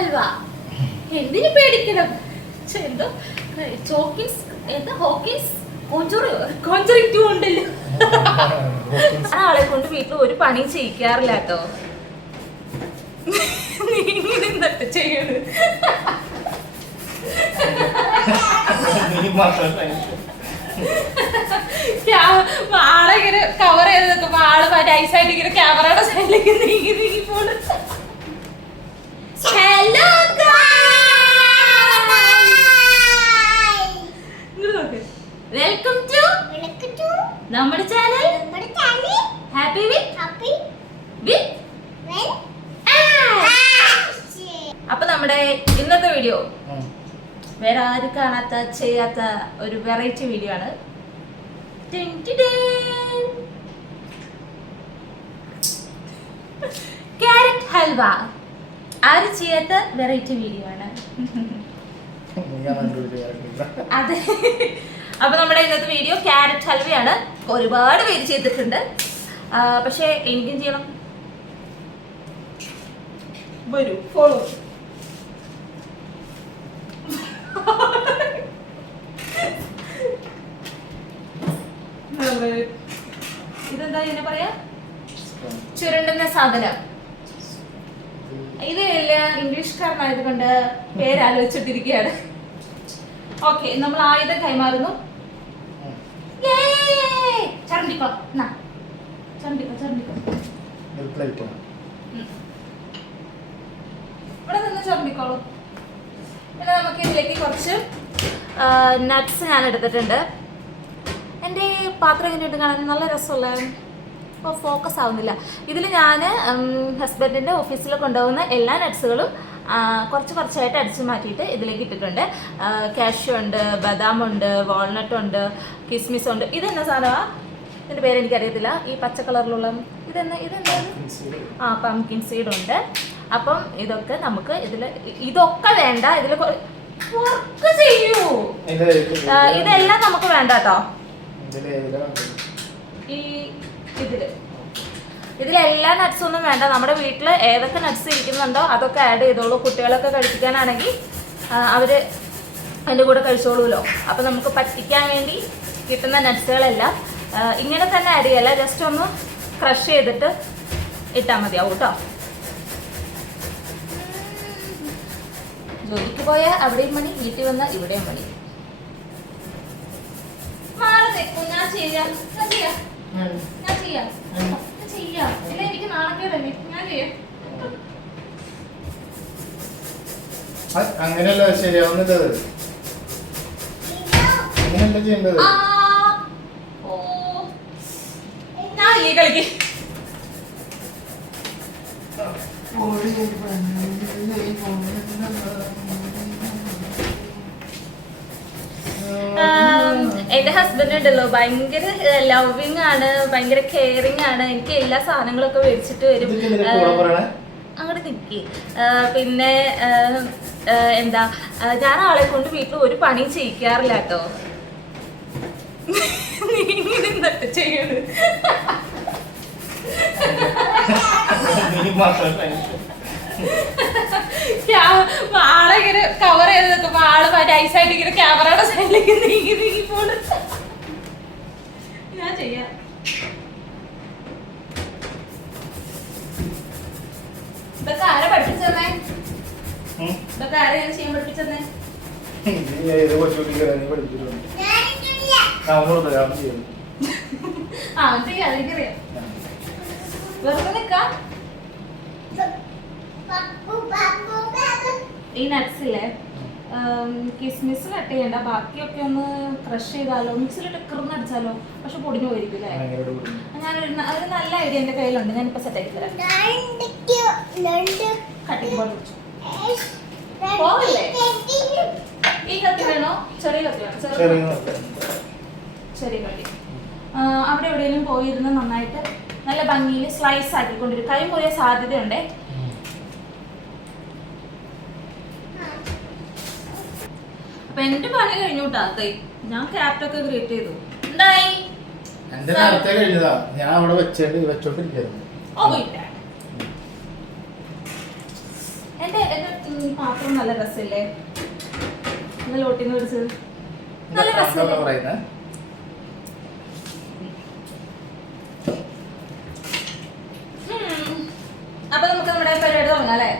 ഹൽവ. എന്തിനു പേടിക്കണം? എന്തോ ചോക്കിൻസ് എന്താ ഹോക്കിൻസ് കോഞ്ചറിങ് ടു ഉണ്ടല്ലോ. ആളെ കൊണ്ട് വീട്ടിൽ ഒരു പണി ചെയ്യിക്കാറില്ല കേട്ടോ. ചെയ്യണത് ആളെ ഇങ്ങനെ കവർ ചെയ്ത് നിൽക്കുമ്പോ ആള് നൈസായിട്ട് ഇങ്ങനെ ക്യാമറയുടെ സൈഡിലേക്ക് നീങ്ങി നീങ്ങി പോണ്. ഹലോ വെൽക്കം ടു നമ്മുടെ ചാനൽ ഹാപ്പി വിത്ത്. അപ്പൊ നമ്മുടെ ഇന്നത്തെ വീഡിയോ വേറെ ആരും കാണാത്ത ചെയ്യാത്ത ഒരു വെറൈറ്റി വീഡിയോ ആണ്. ക്യാരറ്റ് ഹൽവ ആരും ചെയ്യാത്ത വെറൈറ്റി വീഡിയോ ആണ്. അതെ, അപ്പൊ നമ്മുടെ ഇന്നത്തെ വീഡിയോ ക്യാരറ്റ് ഹൽവയാണ്. ഒരുപാട് പേര് ചെയ്തിട്ടുണ്ട്, പക്ഷെ എനിക്കും ചെയ്യണം. വരൂ, ഫോളോ. ഇതെന്താ ഇതിനെ പറയാ? ചുരുണ്ടുന്ന സാധനം. ഇത് എല്ലാം ഇംഗ്ലീഷ്കാരനായത് കൊണ്ട് പേരാലോചിച്ചിട്ടിരിക്കുകയാണ്. ഓക്കെ, നമ്മൾ ആയുധം കൈമാറുന്നു. ചരണ്ടിക്കോ ഇവിടെ നിന്ന് ചരണ്ടിക്കോളൂ. പിന്നെ നമുക്ക് ഇതിലേക്ക് കുറച്ച് നട്ട്സ് ഞാൻ എടുത്തിട്ടുണ്ട്. എൻ്റെ പാത്രം എങ്ങനെയുണ്ട് കാണാൻ? നല്ല രസമുള്ള. ഇപ്പോൾ ഫോക്കസ് ആവുന്നില്ല. ഇതിൽ ഞാൻ ഹസ്ബൻഡിൻ്റെ ഓഫീസിൽ കൊണ്ടുപോകുന്ന എല്ലാ നട്ട്സുകളും കുറച്ച് കുറച്ചായിട്ട് അടിച്ചു മാറ്റിയിട്ട് ഇതിലേക്ക് ഇട്ടിട്ടുണ്ട്. കാഷ്യൂ ഉണ്ട്, ബദാമുണ്ട്, വാൾനട്ട് ഉണ്ട്, കിസ്മിസ് ഉണ്ട്. ഇതെന്നാ സാധനമാണ്? ഇതിൻ്റെ പേര് എനിക്കറിയത്തില്ല. ഈ പച്ച കളറിലുള്ള ഇതെന്താണ്? പംകിൻ സീഡ് ഉണ്ട്. അപ്പം ഇതൊക്കെ നമുക്ക് ഇതൊക്കെ വേണ്ട. ഇതിൽ വർക്ക് ചെയ്യൂ. ഇതെല്ലാം നമുക്ക് വേണ്ട കേട്ടോ. ഇതിലെല്ലാ നട്ട്സ് ഒന്നും വേണ്ട. നമ്മുടെ വീട്ടിൽ ഏതൊക്കെ നട്ട്സ് ഇരിക്കുന്നുണ്ടോ അതൊക്കെ ആഡ് ചെയ്തോളൂ. കുട്ടികളൊക്കെ കഴിപ്പിക്കാനാണെങ്കിൽ അവർ അതിൻ്റെ കൂടെ കഴിച്ചോളൂല്ലോ. അപ്പം നമുക്ക് പറ്റിക്കാൻ വേണ്ടി കിട്ടുന്ന നട്ട്സുകളെല്ലാം ഇങ്ങനെ തന്നെ ആഡ് ചെയ്യല്ല, ജസ്റ്റ് ഒന്ന് ക്രഷ് ചെയ്തിട്ട് ഇട്ടാൽ മതിയാവും കേട്ടോ. ജോലിക്ക് പോയാൽ അവിടെയും മണി, വീട്ടിൽ വന്നാൽ ഇവിടെയും മണി. മാറി നിൽക്കും. ഞാൻ ചെയ്യാം. ഇല്ല, എനിക്ക് നാണക്കേടല്ലേ. ഞാൻ ചെയ്യാം. അങ്ങനെയല്ല ശരിയാവുന്നത്. അങ്ങനെയല്ല ചെയ്യേണ്ടത്. കളിക്ക്. എന്റെ ഹസ്ബൻഡ് ഉണ്ടല്ലോ ഭയങ്കര ലവിങ് ആണ്, ഭയങ്കര കെയറിങ് ആണ്. എനിക്ക് എല്ലാ സാധനങ്ങളൊക്കെ മേടിച്ചിട്ട് വരും. അങ്ങോട്ട് നിൽക്കി. പിന്നെ എന്താ, ഞാൻ ആളെ കൊണ്ട് വീട്ടിൽ ഒരു പണി ചെയ്യിക്കാറില്ല കേട്ടോ. ചെയ്യണത് ആളെ ഇങ്ങനെ കവർ ചെയ്ത് നിൽക്കുമ്പോ ആള് നൈസായിട്ട് ഇങ്ങനെ ക്യാമറയുടെ സൈഡിലേക്ക് നീങ്ങി നീങ്ങി പോണ്. ഞാൻ ചെയ്യാം. ഇതൊക്കെ ആരെ പഠിപ്പിച്ചെന്നേ? ഇതൊക്കെ ആരെ ഞാൻ ചെയ്യാൻ പഠിപ്പിച്ചെന്നേ? ചെയ്യാം, എനിക്കറിയാം. വെറുതെ നിക്കാം. ഈ നട്ട്സ് ഇല്ലേ, കിസ്മിസ് കട്ട് ചെയ്യണ്ട, ബാക്കിയൊക്കെ ഒന്ന് ക്രഷ് ചെയ്താലോ, മിക്സിലിട്ട് കിറന്നടിച്ചാലോ. പക്ഷെ പൊടിഞ്ഞു പോയിരിക്കും അല്ലേ? ഞാനൊരു നല്ല ഐഡിയ എൻ്റെ കയ്യിലുണ്ട്. ഞാനിപ്പോൾ സെറ്റ് ആക്കി തരാം. കട്ടിങ് ബോർഡ് വെച്ചു പോകല്ലേ? ഈ കത്തി വേണോ? ചെറിയ കത്തി വേണോ? ചെറിയ കത്തി. അവിടെ എവിടെയെങ്കിലും പോയിരുന്ന് നന്നായിട്ട് നല്ല ഭംഗിയിൽ സ്ലൈസ് ആക്കിക്കൊണ്ടിരും. കൈ മുറിയ സാധ്യതയുണ്ടേ. അപ്പൊ എന്റെ പണി കഴിഞ്ഞു കേട്ടോ. ഞാൻ ക്യാപ്റ്റൊക്കെ ക്രിയേറ്റ് ചെയ്തു. എന്തായി? എന്റെ നേരത്തെ കഴിഞ്ഞതാ. ഞാൻ അവിടെ വെച്ചോണ്ടിരിക്കുന്നു. ഓ ഇല്ല, പാത്രം നല്ല രസമില്ലേ? ഇന്നലെ ഒട്ടിന്ന് പിടിച്ചത് നല്ല എന്താ രസമില്ലേ? പറയുന്നത്? അപ്പൊ നമുക്ക് നമ്മുടെ പരിപാടി തുടങ്ങാം അല്ലേ?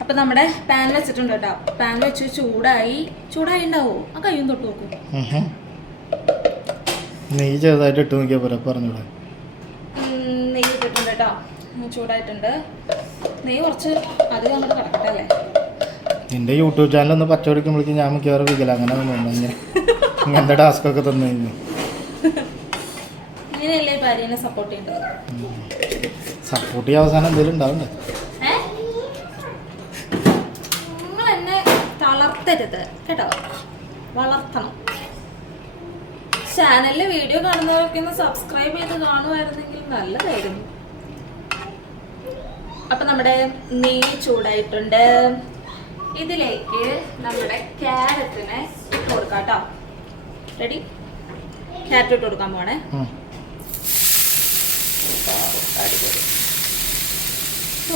അപ്പൊ നമ്മുടെ പാൻ വെച്ചിട്ടുണ്ട് കേട്ടോ. പാൻ വെച്ച് ചൂടായി ഉണ്ടാവോ? ആ കയ്യും തൊട്ട് നോക്കൂ. നെയ്യ് ചെറുതായിട്ട് ഇട്ട് നോക്കിയാ പോലെ പറഞ്ഞൂടെ. നെയ്യ് ഇട്ടിട്ടുണ്ട് കേട്ടോ. ചൂടായിട്ടുണ്ട്. നെയ്യ് കുറച്ച് അധികം അങ്ങോട്ട് കിടക്കട്ടെ അല്ലേ? എൻ്റെ യൂട്യൂബ് ചാനൽ ഒന്ന് പച്ച പിടിക്കുമ്പോഴേക്കും ഞാൻ മിക്കവാറും വിൽക്കില്ല. അങ്ങനെ തോന്നുന്നു ഇങ്ങനത്തെ ടാസ്ക് ഒക്കെ തന്നു കഴിഞ്ഞു. ഇങ്ങനെയല്ലേ ഭാര്യനെ സപ്പോർട്ട് ചെയ്യേണ്ടത്. സപ്പോർട്ട് ചെയ്യാൻ അവസാനം എന്തെങ്കിലും ഉണ്ടാവണ്ടേ? നിങ്ങൾ എന്നെ തളർത്തരുത് കേട്ടോ. വളർത്തണം. ചാനലിൽ വീഡിയോ കാണുന്നവരൊക്കെ ഒന്ന് സബ്സ്ക്രൈബ് ചെയ്ത് കാണുമായിരുന്നെങ്കിൽ നല്ലതായിരുന്നു. അപ്പൊ നമ്മുടെ നെയ്യ് ചൂടായിട്ടുണ്ട്. ഇതിലേക്ക് നമ്മുടെ ക്യാരറ്റിനെ ഇട്ട് കൊടുക്കാം കേട്ടോ. റെഡി? ക്യാരറ്റ് ഇട്ട് കൊടുക്കാൻ പോണേ.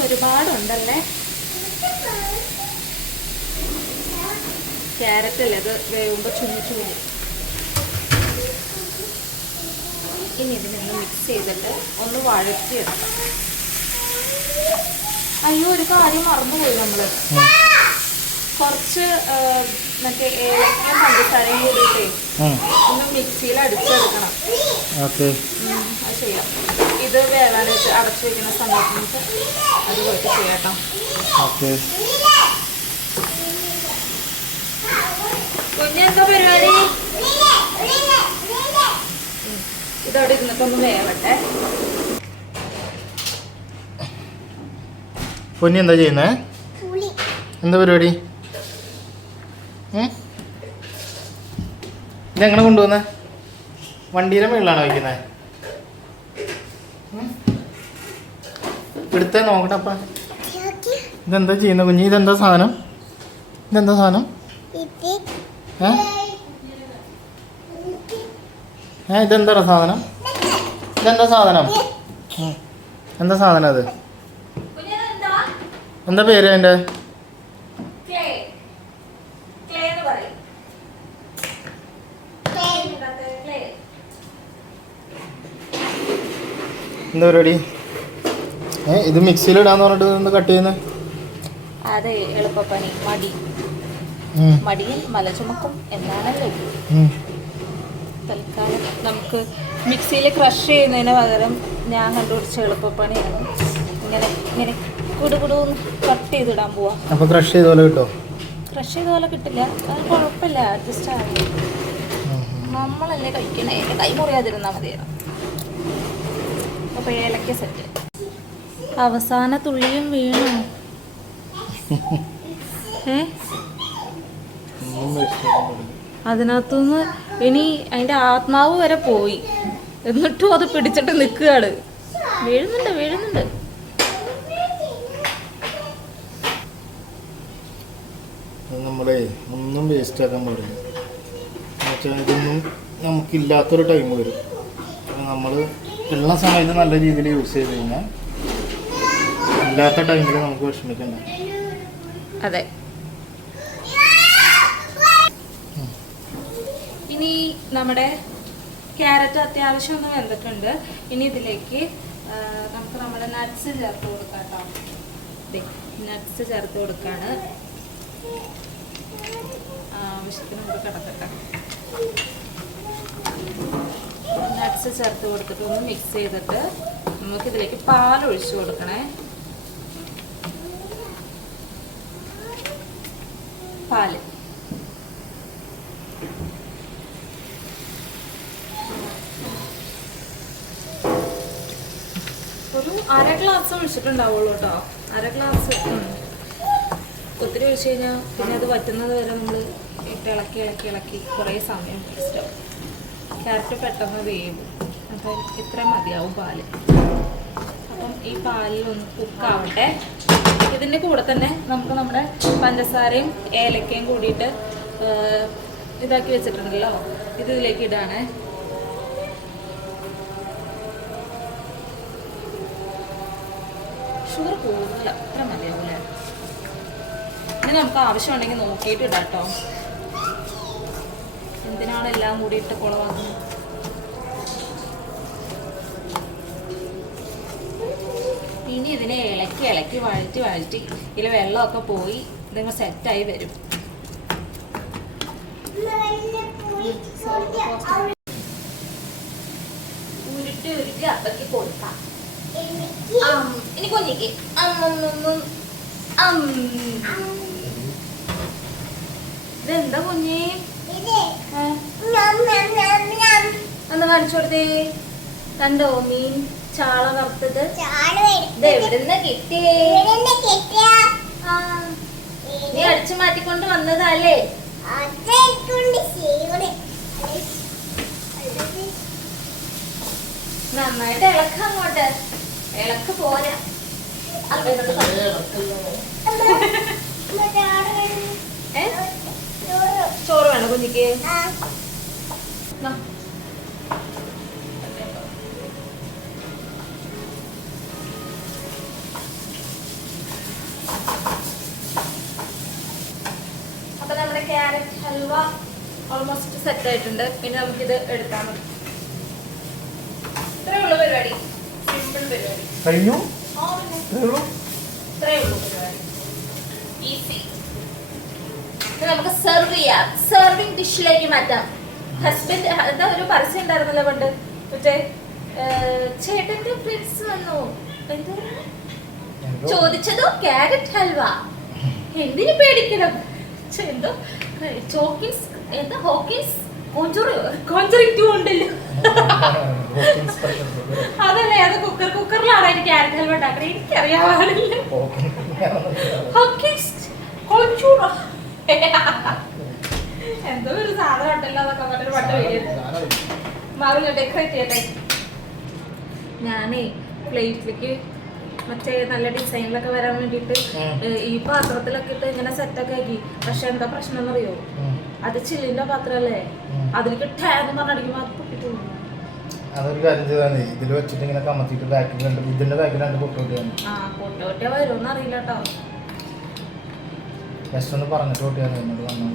ഒരുപാടുണ്ടല്ലേ ക്യാരറ്റല്ലേ? ഇത് വേവുമ്പോൾ ചുമിച്ചു പോകും. ഇനി ഇതിനൊന്ന് മിക്സ് ചെയ്തിട്ട് ഒന്ന് വഴറ്റിയെടുക്കാം. അയ്യോ, ഒരു കാര്യം മറന്നുപോയി. നമ്മള് കുറച്ച് മറ്റേ ഏലക്കയും പഞ്ചസാരയും കൂടിയിട്ടേ ഒന്ന് മിക്സിയിൽ അടിച്ചെടുക്കണം. അത് ചെയ്യാം. ഇത് വേവാനായിട്ട് അടച്ചു വെക്കുന്ന സമയത്ത് നമുക്ക് അത് പോയിട്ട് ചെയ്യാട്ടോ. കുഞ്ഞെന്താ പരിപാടി? ഇതവിടെ ഇരുന്നിട്ടൊന്ന് വേവട്ടെ. പൊന്നി എന്താ ചെയ്യുന്നേ? എന്താ പരിപാടി? ഇതെങ്ങനെ കൊണ്ടുവന്നേ? വണ്ടിയുടെ മുകളിലാണോ വയ്ക്കുന്നത്? എടുത്തേ നോക്കട്ടെ. അപ്പം ഇതെന്താ ചെയ്യുന്ന കുഞ്ഞി? ഇതെന്താ സാധനം? ഇതെന്താ സാധനം? ഇതെന്താ സാധനം? ഇതെന്താ സാധനം? എന്താ സാധനം അത്? എന്താ പേര് അതിൻ്റെ? എന്താ പരിപാടി? ഇത് മിക്സിയിൽ ഇടാന്ന് പറഞ്ഞിട്ട് ഒന്ന് കട്ട് ചെയ്യുന്നത്? അതെ, എളുപ്പപ്പണി. മടിയിൽ മല ചുമക്കും എന്നാണല്ലോ. തൽക്കാലം നമുക്ക് മിക്സിയിൽ ക്രഷ് ചെയ്യുന്നതിന് പകരം ഞാൻ കണ്ടുപിടിച്ച എളുപ്പപ്പണിയാണ്. ഇങ്ങനെ ഇങ്ങനെ കുടുകുടൂന്ന് കട്ട് ചെയ്തിടാൻ പോവാ. അപ്പോൾ ക്രഷ് ചെയ്ത പോലെ കിട്ടോ? ക്രഷ് ചെയ്ത പോലെ കിട്ടില്ല. അത് കുഴപ്പമില്ല, അഡ്ജസ്റ്റ് ആകും. നമ്മളല്ലേ കഴിക്കണേ, കൈ മുറിയാതിരുന്നാൽ മതിയാണ്. അപ്പോൾ ഏലക്ക സെറ്റ്. അവസാന തുള്ളിയും വീണു. അതിനകത്തുനിന്ന് ഇനി അതിൻ്റെ ആത്മാവ് വരെ പോയി. എന്നിട്ടും അത് പിടിച്ചിട്ട് നിൽക്കുകയാണ്. വീഴുന്നുണ്ട്. നമ്മളെ ഒന്നും വേസ്റ്റ് ആക്കാൻ പാടില്ല. എന്നുവെച്ചാൽ ഇതൊന്നും നമുക്കില്ലാത്തൊരു ടൈം വരും. നമ്മൾ ഉള്ള സമയത്ത് നല്ല രീതിയിൽ യൂസ് ചെയ്ത് കഴിഞ്ഞാൽ ഇല്ലാത്ത ടൈമിൽ നമുക്ക് വിഷമിക്കണ്ട. അതെ. ഇനി നമ്മുടെ ക്യാരറ്റ് അത്യാവശ്യം ഒന്ന് വെന്തിട്ടുണ്ട്. ഇനി ഇതിലേക്ക് നമുക്ക് നമ്മുടെ നട്ട്സ് ചേർത്ത് കൊടുക്കാം കേട്ടോ. നട്ട്സ് ചേർത്ത് കൊടുക്കാണ്. ആവശ്യത്തിന് നമുക്ക് കിടക്കട്ടെ. നട്ട്സ് ചേർത്ത് കൊടുത്തിട്ട് ഒന്ന് മിക്സ് ചെയ്തിട്ട് നമുക്കിതിലേക്ക് പാൽ ഒഴിച്ചു കൊടുക്കണേ. പാല് ഒരു അര ഗ്ലാസ് ഒഴിച്ചിട്ടുണ്ടാവുള്ളൂ കേട്ടോ. അര ഗ്ലാസ്. ഒത്തിരി ഒഴിച്ചു കഴിഞ്ഞാൽ പിന്നെ അത് വറ്റുന്നത് വരെ നമ്മൾ ഇളക്കി കുറേ സമയം വേസ്റ്റാവും. ക്യാരറ്റ് പെട്ടെന്ന് വേവും. അപ്പം ഇത്രയും മതിയാവും പാല്. അപ്പം ഈ പാലിൽ ഒന്ന് കുക്കാവട്ടെ. ഇതിൻ്റെ കൂടെ തന്നെ നമുക്ക് നമ്മുടെ പഞ്ചസാരയും ഏലക്കയും കൂടിയിട്ട് ഇതാക്കി വെച്ചിട്ടുണ്ടല്ലോ, ഇത് ഇതിലേക്ക് ഇടാണേ. ഷുഗർ കൂടുതല, അത്ര മതിയാവൂലേ? ഇനി നമുക്ക് ആവശ്യമുണ്ടെങ്കിൽ നോക്കിയിട്ട് ഇടാം കേട്ടോ. എന്തിനാണ് എല്ലാം കൂടി ഇട്ട് കുളമാക്കുന്നത്? ഇനി ഇതിനെ ഇളക്കി ഇളക്കി വഴറ്റി ഇതിൽ വെള്ളമൊക്കെ പോയി ഇതിങ്ങനെ സെറ്റായി വരും. ഉരുട്ടി അപ്പയ്ക്ക് കൊടുക്കാം. ഇനി കുഞ്ഞിക്ക് ഇതെന്താ കുഞ്ഞി ഒന്ന് കാണിച്ചു കൊടുത്തേ. കണ്ടോ മീൻ ചാള വറുത്തത്? ഇത് എവിടുന്ന് കിട്ടിയേ? നീ അടിച്ചു മാറ്റിക്കൊണ്ട് വന്നതല്ലേ? നന്നായിട്ട് ഇളക്കാം അങ്ങോട്ട്. ഇളക്ക് പോരാ. ചോറ് വേണോ കുഞ്ഞിക്ക്? അപ്പൊ നമ്മുടെ ക്യാരറ്റ് ഹൽവ ഓൾമോസ്റ്റ് സെറ്റ് ആയിട്ടുണ്ട്. പിന്നെ നമുക്കിത് എടുത്താൽ മതി. ഇത്രയേ ഉള്ളൂ പരിപാടി. സിമ്പിൾ പരിപാടി. കഴിഞ്ഞു. ഇത്രയേ ഉള്ളൂ പരിപാടി. ഈസി. നമുക്ക് സെർവ് ചെയ്യാം. സെർവിങ് ഡിഷിലേക്ക് മാറ്റാം. ഹസ്ബൻഡ് എന്താ ഒരു പരസ്യം ഉണ്ടായിരുന്നല്ലോ പണ്ട്, മറ്റേ ചേട്ടന്റെ ഫ്രണ്ട്സ് വന്നു ചോദിച്ചതോ ക്യാരറ്റ് ഹൽവ. എന്തിനു പേടിക്കണം? എന്തോ ചോക്കിൻസ് എന്താ ഹോക്കിൻസ് കോഞ്ചറിങ് ടു ഉണ്ടല്ലോ. അതല്ലേ, അത് കുക്കറിലാണ് അതിന് ക്യാരറ്റ് ഹൽവ ഉണ്ടാക്കുന്നത്. എനിക്കറിയാവാറില്ല. ഹോക്കിൻസ് എന്തോ ഒരു സാധനം ഉണ്ടല്ലോ എന്നൊക്കെ പറഞ്ഞൊരു പണ്ട് വീഡിയോ മാറി ഡെക്കറേറ്റ് ചെയ്യട്ടെ. ഞാനേ പ്ലേറ്റിലേക്ക് മറ്റേ നല്ല ഡിസൈനിലൊക്കെ വരാൻ വേണ്ടിയിട്ട് ഈ പാത്രത്തിലൊക്കെ ഇട്ട് ഇങ്ങനെ സെറ്റൊക്കെ ആക്കി. പക്ഷെ എന്താ പ്രശ്നം എന്നറിയോ? അത് ചില്ലിന്റെ പാത്രല്ലേ, അതിലേക്ക് ടാഗ് പറഞ്ഞടിക്കുമ്പോ അത് പൊട്ടിപ്പോകും. അതൊരു കാര്യം ചെയ്താൽ ഇതിൽ വെച്ചിട്ട് ഇങ്ങനെ കമത്തിട്ട് ബാക്കിൽ രണ്ട് ഇതിന്റെ ബാക്കിൽ രണ്ട് പൊട്ടോട്ടിയാണ്. പൊട്ടോട്ടിയാ വരുമെന്ന് അറിയില്ല കേട്ടോ. ജസ്റ്റ് ഒന്ന് പറഞ്ഞിട്ട് പൊട്ടിയാണ് എന്നോട് വന്നു.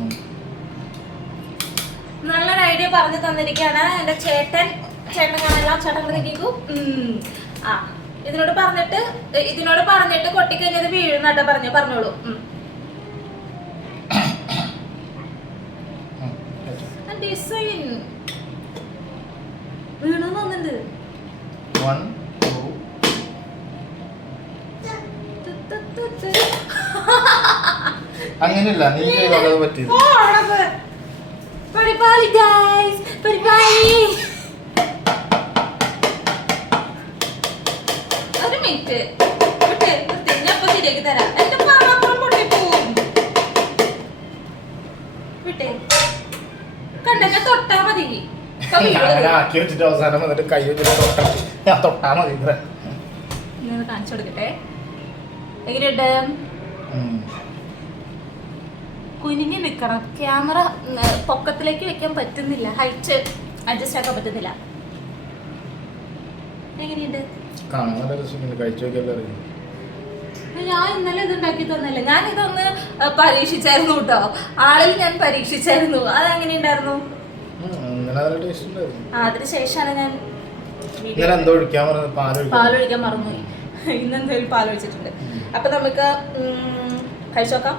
നല്ലൊരു ഐഡിയ പറഞ്ഞു തന്നിരിക്കുകയാണ് എന്റെ ചേട്ടൻ. കാണാൻ ചേട്ടൻ കിട്ടിക്കും. ഇതിനോട് പറഞ്ഞിട്ട് കൊട്ടിക്കഴിഞ്ഞത് വീഴുന്നാട്ടോ പറഞ്ഞോളൂ. ഡിസൈൻ വീണെന്ന് തോന്നുന്നുണ്ട്. അങ്ങനെയല്ല, നീ ചെയ്തത് പറ്റിയത്. ഒരു മിനിറ്റ് ഞാനിപ്പോ ശരിയാക്കി തരാം. എന്റെ പാത്രം പൊട്ടിപ്പോവും. വിട്ടേ കണ്ടൊക്കെ തൊട്ടാ മതി. ആക്കി വെച്ചിട്ട് അവസാനം വന്നിട്ട് കൈ വെച്ചിട്ട് ഞാൻ തൊട്ടാ മതി. കാണിച്ചു കൊടുക്കട്ടെ എങ്ങനെയുണ്ട്. കുനിഞ്ഞ് നിക്കണം. ക്യാമറ പൊക്കത്തിലേക്ക് വെക്കാൻ പറ്റുന്നില്ല. ഹൈറ്റ് അഡ്ജസ്റ്റ് ആക്കാൻ പറ്റുന്നില്ല. എങ്ങനെയുണ്ട്? ഞാൻ ഇന്നലെ ഇത് ഉണ്ടാക്കി തന്നല്ലേ. ഞാൻ ഇതൊന്ന് പരീക്ഷിച്ചായിരുന്നു കേട്ടോ. ആളിൽ ഞാൻ പരീക്ഷിച്ചായിരുന്നു. അതെങ്ങനെ ഉണ്ടായിരുന്നു? അതിനുശേഷമാണ് ഞാൻ പാലൊഴിക്കാൻ മറന്നുപോയി. ഇന്നെന്തായാലും പാലൊഴിച്ചിട്ടുണ്ട്. അപ്പൊ നമുക്ക് കഴിച്ചു നോക്കാം.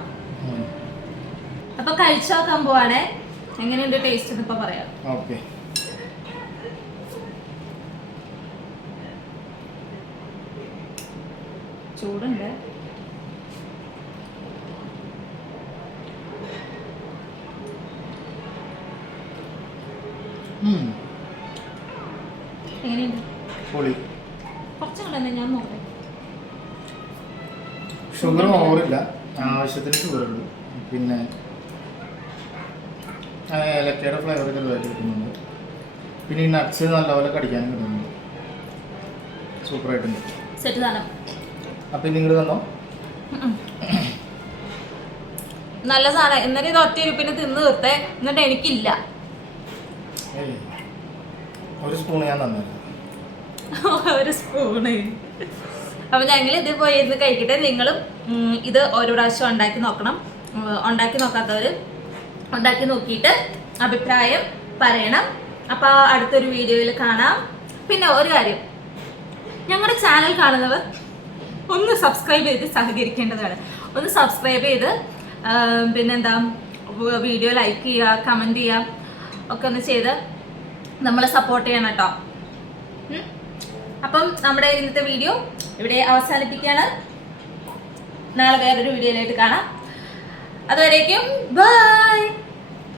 അപ്പൊ കഴിച്ചു നോക്കാൻ പോവാണേ. എങ്ങനെയുണ്ട് ടേസ്റ്റ് എന്ന് ഇപ്പൊ പറയാം. ചൂടുണ്ട്. എങ്ങനെയുണ്ട്? കുറച്ചുകൂടെ ഞാൻ നോക്കട്ടെ. ഷുഗർ ഓവറില്ല, ആവശ്യത്തിന് ഷുഗർ ഉണ്ട്. പിന്നെ ഏലക്കയുടെ ഫ്ലേവർ ചെറുതായിട്ട് കിട്ടുന്നുണ്ട്. പിന്നെ ഈ നട്ട്സ് നല്ലപോലെ കടിക്കാനും കിട്ടുന്നുണ്ട്. സൂപ്പറായിട്ടുണ്ട്. സെറ്റ് സാധനം. അപ്പം നിങ്ങൾ തന്നോ? നല്ല സാധനം. എന്നിട്ട് ഇത് ഒറ്റ ഉരുപ്പിന് തിന്ന് തീർത്തേ, എന്നിട്ട് എനിക്കില്ല. ഒരു സ്പൂൺ ഞാൻ തന്നില്ല. ഒരു സ്പൂണ്. അപ്പൊ ഞങ്ങൾ ഇത് പോയി ഇരുന്ന് കഴിക്കട്ടെ. നിങ്ങളും ഇത് ഒരു പ്രാവശ്യം ഉണ്ടാക്കി നോക്കണം. ഉണ്ടാക്കി നോക്കാത്തവര് ഉണ്ടാക്കി നോക്കിയിട്ട് അഭിപ്രായം പറയണം. അപ്പൊ അടുത്തൊരു വീഡിയോയിൽ കാണാം. പിന്നെ ഒരു കാര്യം, ഞങ്ങളുടെ ചാനൽ കാണുന്നവർ ഒന്ന് സബ്സ്ക്രൈബ് ചെയ്ത് സഹകരിക്കേണ്ടതാണ്. ഒന്ന് സബ്സ്ക്രൈബ് ചെയ്ത് പിന്നെന്താ വീഡിയോ ലൈക്ക് ചെയ്യുക, കമൻറ്റ് ചെയ്യുക ഒക്കെ ഒന്ന് ചെയ്ത് നമ്മളെ സപ്പോർട്ട് ചെയ്യണം കേട്ടോ. അപ്പം നമ്മുടെ ഇന്നത്തെ വീഡിയോ ഇവിടെ അവസാനിപ്പിക്കുകയാണ്. നാളെ വേറൊരു വീഡിയോയിലായിട്ട് കാണാം. അതുവരേക്കും ബൈ.